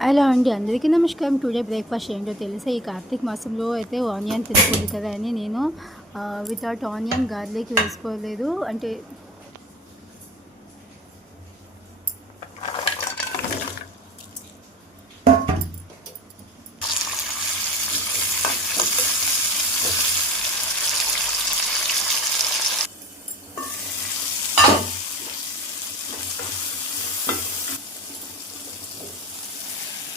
Hello అండి. అందరికీ నమస్కారం. టుడే బ్రేక్ఫాస్ట్ ఏంటో తెలుసా? ఈ కార్తీక మాసంలో అయితే ఆనియన్ తినకూడదు కదా అని నేను వితౌట్ ఆనియన్ గార్లిక్ వేసుకోలేదు. అంటే